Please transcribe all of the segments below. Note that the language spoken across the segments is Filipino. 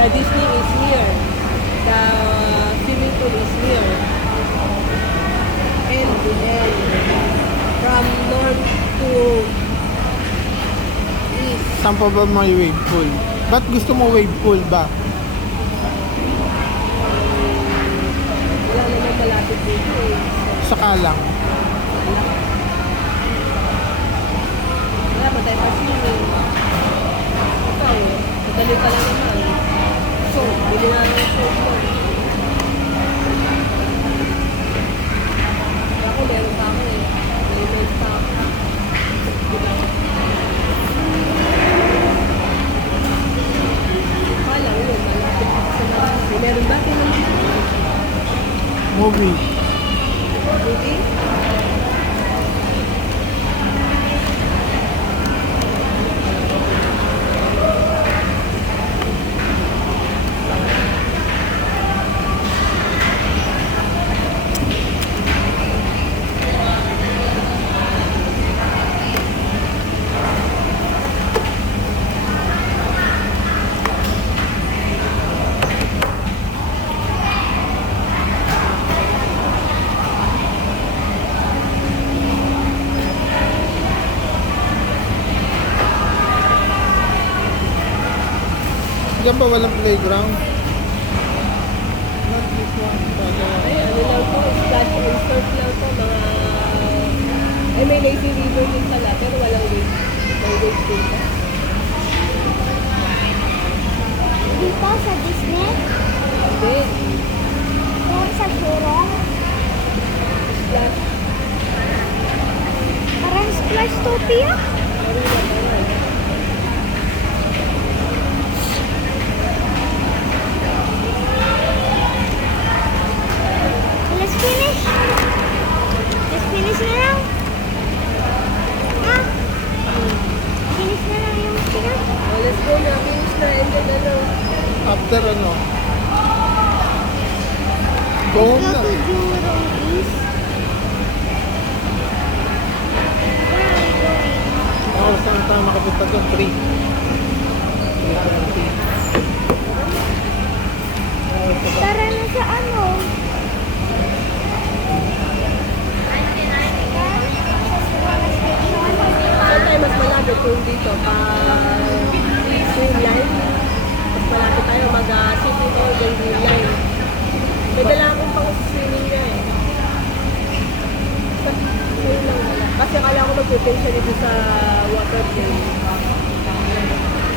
The Disney is here. The swimming pool is here. And from north to east. Saan pa ba may wave pool? Ba't gusto mo wave pool ba? Wala naman malapit dito eh. Saka lang. Wala pa tayo pa swimming. Ikaw, madali ka lang naman. So, bili na ng soap mo. Ako, meron pa ako eh. May melt pa ako. Kala ko yun, malapit ako sa mga. Meron ba? Tingnan mo. Movie. Movie? Diyan ba walang playground? Not this one. Ay, ano lang po, splash and surf lang po, mga... Ay, may lazy river din pala, pero walang wave. May wave din pa. Dito sa Disney, Hindi. doon sa Surong, Splash. parang Splashtopia. Meron na meron. Let's finish. Let's finish na lang. Ha? Finish na lang yung sila. Oh, let's go na. Finish na. And then ano. After ano? Go Go na. to Jurong East. Where are we going? Ako saan tayo makapunta doon? 3. 3:20. Tara na sa ano? Saan tayo mas malapit kung dito? Green line. Mas malapit tayo mag-city hall ng green line. May dala akong pang swimming na eh. Ayun lang wala. Kasi akala ko mag-prepare siya dito sa water play.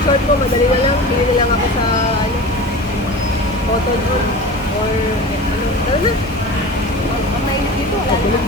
Short ko, madali na lang. Bili na lang ako sa ano, cotton on or ano. Tara na. May dito, wala na.